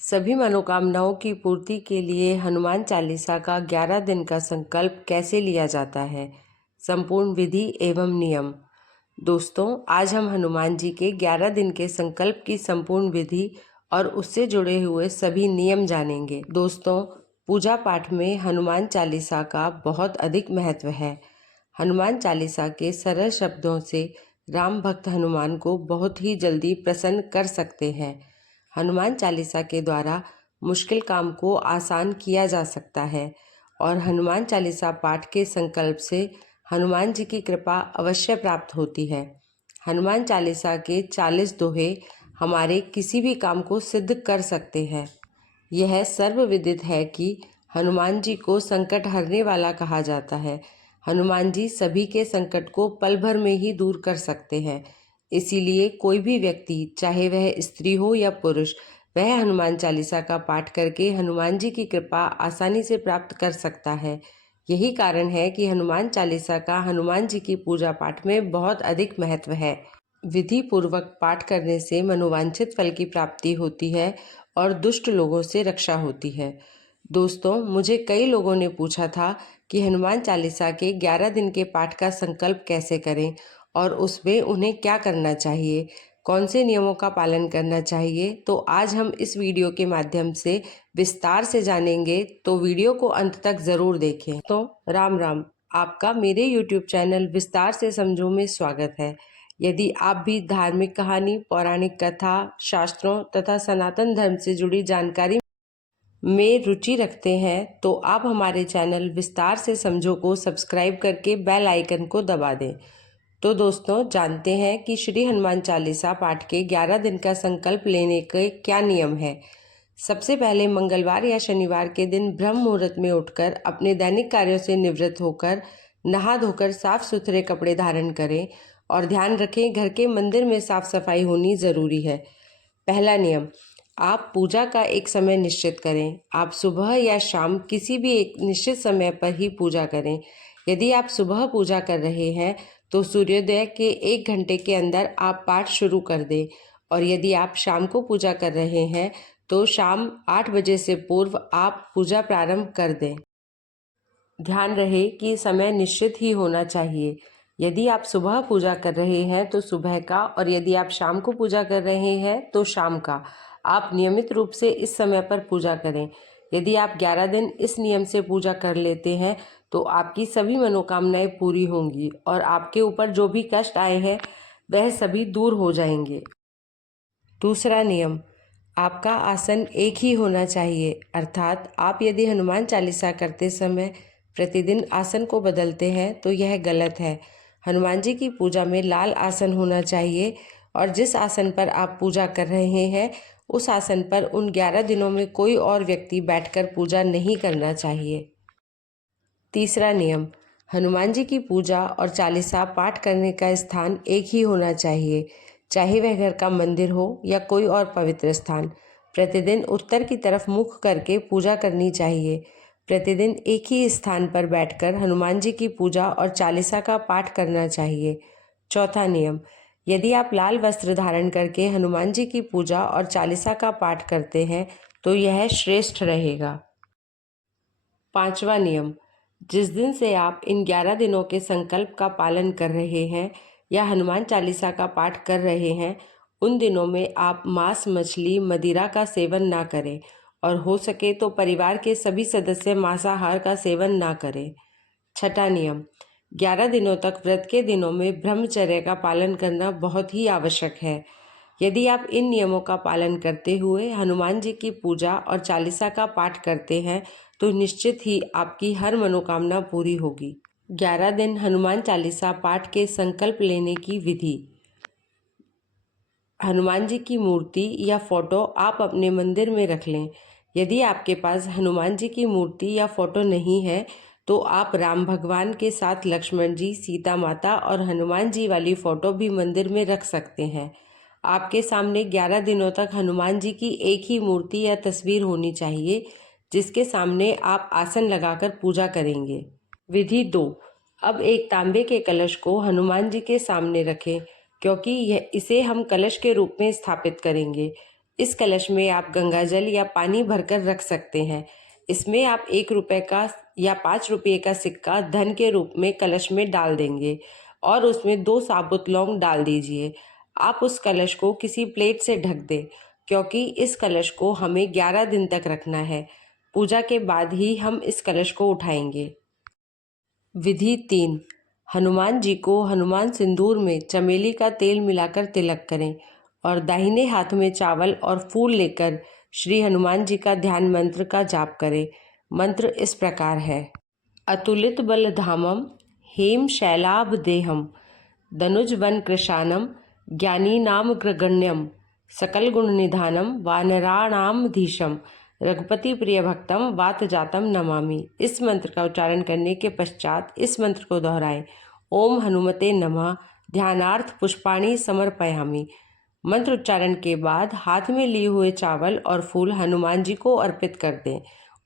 सभी मनोकामनाओं की पूर्ति के लिए हनुमान चालीसा का 11 दिन का संकल्प कैसे लिया जाता है। संपूर्ण विधि एवं नियम। दोस्तों, आज हम हनुमान जी के 11 दिन के संकल्प की संपूर्ण विधि और उससे जुड़े हुए सभी नियम जानेंगे। दोस्तों, पूजा पाठ में हनुमान चालीसा का बहुत अधिक महत्व है। हनुमान चालीसा के सरल शब्दों से राम भक्त हनुमान को बहुत ही जल्दी प्रसन्न कर सकते हैं। हनुमान चालीसा के द्वारा मुश्किल काम को आसान किया जा सकता है और हनुमान चालीसा पाठ के संकल्प से हनुमान जी की कृपा अवश्य प्राप्त होती है। हनुमान चालीसा के 40 दोहे हमारे किसी भी काम को सिद्ध कर सकते हैं। यह सर्वविदित है कि हनुमान जी को संकट हरने वाला कहा जाता है। हनुमान जी सभी के संकट को पल भर में ही दूर कर सकते हैं। इसीलिए कोई भी व्यक्ति, चाहे वह स्त्री हो या पुरुष, वह हनुमान चालीसा का पाठ करके हनुमान जी की कृपा आसानी से प्राप्त कर सकता है। यही कारण है कि हनुमान चालीसा का हनुमान जी की पूजा पाठ में बहुत अधिक महत्व है। विधि पूर्वक पाठ करने से मनोवांछित फल की प्राप्ति होती है और दुष्ट लोगों से रक्षा होती है। दोस्तों, मुझे कई लोगों ने पूछा था कि हनुमान चालीसा के 11 दिन के पाठ का संकल्प कैसे करें और उसमें उन्हें क्या करना चाहिए, कौन से नियमों का पालन करना चाहिए। तो आज हम इस वीडियो के माध्यम से विस्तार से जानेंगे, तो वीडियो को अंत तक ज़रूर देखें। तो राम राम, आपका मेरे YouTube चैनल विस्तार से समझो में स्वागत है। यदि आप भी धार्मिक कहानी, पौराणिक कथा, शास्त्रों तथा सनातन धर्म से जुड़ी जानकारी में रुचि रखते हैं तो आप हमारे चैनल विस्तार से समझो को सब्सक्राइब करके बेल आइकन को दबा दें। तो दोस्तों, जानते हैं कि श्री हनुमान चालीसा पाठ के 11 दिन का संकल्प लेने के क्या नियम है। सबसे पहले मंगलवार या शनिवार के दिन ब्रह्म मुहूर्त में उठकर अपने दैनिक कार्यों से निवृत्त होकर नहा धोकर साफ सुथरे कपड़े धारण करें और ध्यान रखें, घर के मंदिर में साफ सफाई होनी ज़रूरी है। पहला नियम, आप पूजा का एक समय निश्चित करें। आप सुबह या शाम किसी भी एक निश्चित समय पर ही पूजा करें। यदि आप सुबह पूजा कर रहे हैं तो सूर्योदय के 1 घंटे के अंदर आप पाठ शुरू कर दें और यदि आप शाम को पूजा कर रहे हैं तो शाम 8 बजे से पूर्व आप पूजा प्रारंभ कर दें। ध्यान रहे कि समय निश्चित ही होना चाहिए। यदि आप सुबह पूजा कर रहे हैं तो सुबह का, और यदि आप शाम को पूजा कर रहे हैं तो शाम का। आप नियमित रूप से इस समय पर पूजा करें। यदि आप 11 दिन इस नियम से पूजा कर लेते हैं तो आपकी सभी मनोकामनाएं पूरी होंगी और आपके ऊपर जो भी कष्ट आए हैं वह सभी दूर हो जाएंगे। दूसरा नियम, आपका आसन एक ही होना चाहिए। अर्थात आप यदि हनुमान चालीसा करते समय प्रतिदिन आसन को बदलते हैं तो यह गलत है। हनुमान जी की पूजा में लाल आसन होना चाहिए और जिस आसन पर आप पूजा कर रहे हैं उस आसन पर उन 11 दिनों में कोई और व्यक्ति बैठकर पूजा नहीं करना चाहिए। तीसरा नियम, हनुमान जी की पूजा और चालीसा पाठ करने का स्थान एक ही होना चाहिए, चाहे वह घर का मंदिर हो या कोई और पवित्र स्थान। प्रतिदिन उत्तर की तरफ मुख करके पूजा करनी चाहिए। प्रतिदिन एक ही स्थान पर बैठकर हनुमान जी की पूजा और चालीसा का पाठ करना चाहिए। चौथा नियम, यदि आप लाल वस्त्र धारण करके हनुमान जी की पूजा और चालीसा का पाठ करते हैं तो यह श्रेष्ठ रहेगा। पांचवा नियम, जिस दिन से आप इन 11 दिनों के संकल्प का पालन कर रहे हैं या हनुमान चालीसा का पाठ कर रहे हैं, उन दिनों में आप मांस, मछली, मदिरा का सेवन ना करें और हो सके तो परिवार के सभी सदस्य मांसाहार का सेवन ना करें। छठा नियम, 11 दिनों तक व्रत के दिनों में ब्रह्मचर्य का पालन करना बहुत ही आवश्यक है। यदि आप इन नियमों का पालन करते हुए हनुमान जी की पूजा और चालीसा का पाठ करते हैं तो निश्चित ही आपकी हर मनोकामना पूरी होगी। 11 दिन हनुमान चालीसा पाठ के संकल्प लेने की विधि। हनुमान जी की मूर्ति या फोटो आप अपने मंदिर में रख लें। यदि आपके पास हनुमान जी की मूर्ति या फोटो नहीं है तो आप राम भगवान के साथ लक्ष्मण जी, सीता माता और हनुमान जी वाली फोटो भी मंदिर में रख सकते हैं। आपके सामने 11 दिनों तक हनुमान जी की एक ही मूर्ति या तस्वीर होनी चाहिए जिसके सामने आप आसन लगाकर पूजा करेंगे। विधि 2, अब एक तांबे के कलश को हनुमान जी के सामने रखें क्योंकि इसे हम कलश के रूप में स्थापित करेंगे। इस कलश में आप गंगा जल या पानी भरकर रख सकते हैं। इसमें आप 1 रुपये का या 5 रुपये का सिक्का धन के रूप में कलश में डाल देंगे और उसमें 2 साबुत लौंग डाल दीजिए। आप उस कलश को किसी प्लेट से ढक दें, क्योंकि इस कलश को हमें 11 दिन तक रखना है। पूजा के बाद ही हम इस कलश को उठाएंगे। विधि 3। हनुमान जी को हनुमान सिंदूर में चमेली का तेल मिलाकर तिलक करें और दाहिने हाथ में चावल और फूल लेकर श्री हनुमान जी का ध्यान मंत्र का जाप करें। मंत्र इस प्रकार है: अतुलित बल धामम हेम शैलाभ देहम धनुज वन कृशानम ज्ञानी नाम ग्रगण्यम सकल गुण निधानम वानराणाम धीशम रघुपति प्रिय भक्तम वात जातम नमामि। इस मंत्र का उच्चारण करने के पश्चात इस मंत्र को दोहराएं। ओम हनुमते नमः ध्यानार्थ पुष्पाणि समर्पयामि। मंत्र उच्चारण के बाद हाथ में लिए हुए चावल और फूल हनुमान जी को अर्पित कर दें।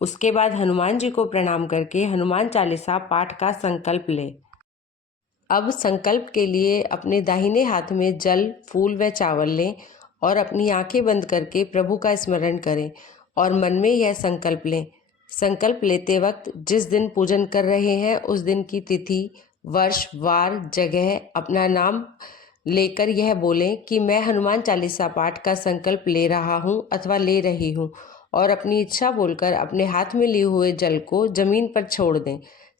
उसके बाद हनुमान जी को प्रणाम करके हनुमान चालीसा पाठ का संकल्प लें। अब संकल्प के लिए अपने दाहिने हाथ में जल, फूल व चावल लें और अपनी आंखें बंद करके प्रभु का स्मरण करें और मन में यह संकल्प लें। संकल्प लेते वक्त जिस दिन पूजन कर रहे हैं उस दिन की तिथि, वर्ष, वार, जगह, अपना नाम लेकर यह बोलें कि मैं हनुमान चालीसा पाठ का संकल्प ले रहा हूँ अथवा ले रही हूँ, और अपनी इच्छा बोलकर अपने हाथ में लिए हुए जल को जमीन पर छोड़ दें।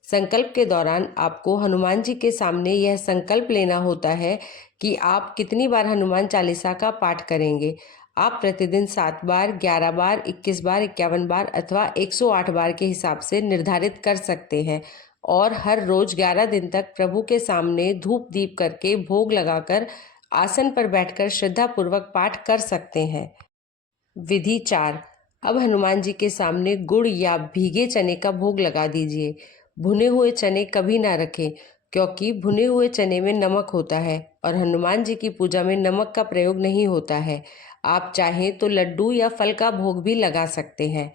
संकल्प के दौरान आपको हनुमान जी के सामने यह संकल्प लेना होता है कि आप कितनी बार हनुमान चालीसा का पाठ करेंगे। आप प्रतिदिन 7 बार, 11 बार, 21 बार, 51 बार अथवा 108 बार के हिसाब से निर्धारित कर सकते हैं और हर रोज 11 दिन तक प्रभु के सामने धूप दीप करके भोग लगाकर आसन पर बैठकर श्रद्धापूर्वक पाठ कर सकते हैं। विधि 4। अब हनुमान जी के सामने गुड़ या भीगे चने का भोग लगा दीजिए। भुने हुए चने कभी ना रखें, क्योंकि भुने हुए चने में नमक होता है और हनुमान जी की पूजा में नमक का प्रयोग नहीं होता है। आप चाहें तो लड्डू या फल का भोग भी लगा सकते हैं।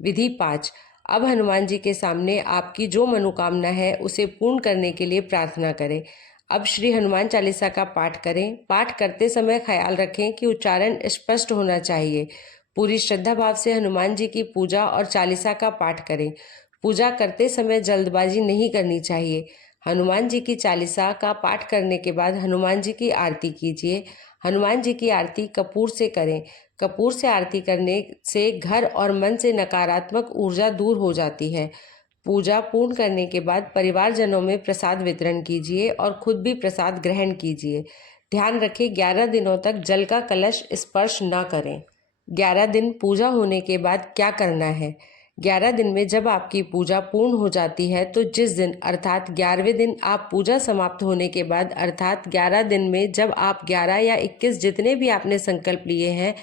विधि 5। अब हनुमान जी के सामने आपकी जो मनोकामना है उसे पूर्ण करने के लिए प्रार्थना करें। अब श्री हनुमान चालीसा का पाठ करें। पाठ करते समय ख्याल रखें कि उच्चारण स्पष्ट होना चाहिए। पूरी श्रद्धा भाव से हनुमान जी की पूजा और चालीसा का पाठ करें। पूजा करते समय जल्दबाजी नहीं करनी चाहिए। हनुमान जी की चालीसा का पाठ करने के बाद हनुमान जी की आरती कीजिए। हनुमान जी की आरती कपूर से करें। कपूर से आरती करने से घर और मन से नकारात्मक ऊर्जा दूर हो जाती है। पूजा पूर्ण करने के बाद परिवारजनों में प्रसाद वितरण कीजिए और खुद भी प्रसाद ग्रहण कीजिए। ध्यान रखें, 11 दिनों तक जल का कलश स्पर्श न करें। 11 दिन पूजा होने के बाद क्या करना है? 11 दिन में जब आपकी पूजा पूर्ण हो जाती है तो जिस दिन अर्थात 11वें दिन आप पूजा समाप्त होने के बाद अर्थात 11 दिन में जब आप 11 या 21 जितने भी आपने संकल्प लिए हैं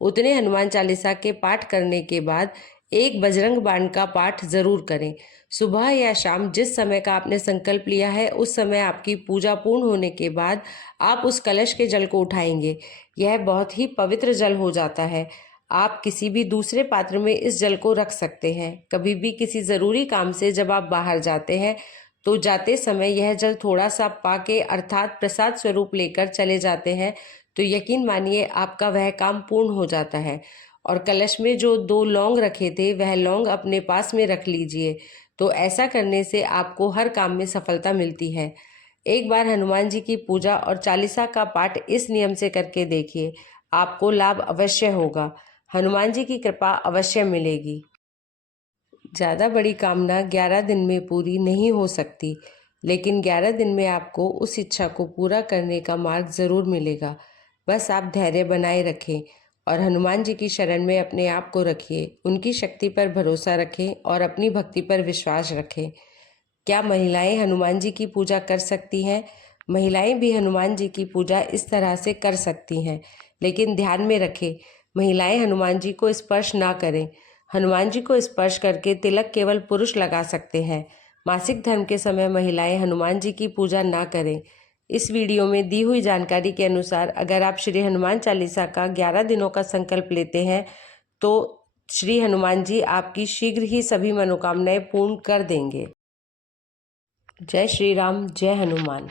उतने हनुमान चालीसा के पाठ करने के बाद एक बजरंग बाण का पाठ जरूर करें। सुबह या शाम जिस समय का आपने संकल्प लिया है उस समय आपकी पूजा पूर्ण होने के बाद आप उस कलश के जल को उठाएंगे। यह बहुत ही पवित्र जल हो जाता है। आप किसी भी दूसरे पात्र में इस जल को रख सकते हैं। कभी भी किसी ज़रूरी काम से जब आप बाहर जाते हैं तो जाते समय यह जल थोड़ा सा पाके अर्थात प्रसाद स्वरूप लेकर चले जाते हैं तो यकीन मानिए आपका वह काम पूर्ण हो जाता है। और कलश में जो 2 लौंग रखे थे वह लौंग अपने पास में रख लीजिए। तो ऐसा करने से आपको हर काम में सफलता मिलती है। एक बार हनुमान जी की पूजा और चालीसा का पाठ इस नियम से करके देखिए, आपको लाभ अवश्य होगा। हनुमान जी की कृपा अवश्य मिलेगी। ज़्यादा बड़ी कामना 11 दिन में पूरी नहीं हो सकती, लेकिन 11 दिन में आपको उस इच्छा को पूरा करने का मार्ग ज़रूर मिलेगा। बस आप धैर्य बनाए रखें और हनुमान जी की शरण में अपने आप को रखिए। उनकी शक्ति पर भरोसा रखें और अपनी भक्ति पर विश्वास रखें। क्या महिलाएं हनुमान जी की पूजा कर सकती हैं? महिलाएं भी हनुमान जी की पूजा इस तरह से कर सकती हैं, लेकिन ध्यान में रखें, महिलाएं हनुमान जी को स्पर्श ना करें। हनुमान जी को स्पर्श करके तिलक केवल पुरुष लगा सकते हैं। मासिक धर्म के समय महिलाएं हनुमान जी की पूजा ना करें। इस वीडियो में दी हुई जानकारी के अनुसार अगर आप श्री हनुमान चालीसा का 11 दिनों का संकल्प लेते हैं तो श्री हनुमान जी आपकी शीघ्र ही सभी मनोकामनाएं पूर्ण कर देंगे। जय श्री राम, जय हनुमान।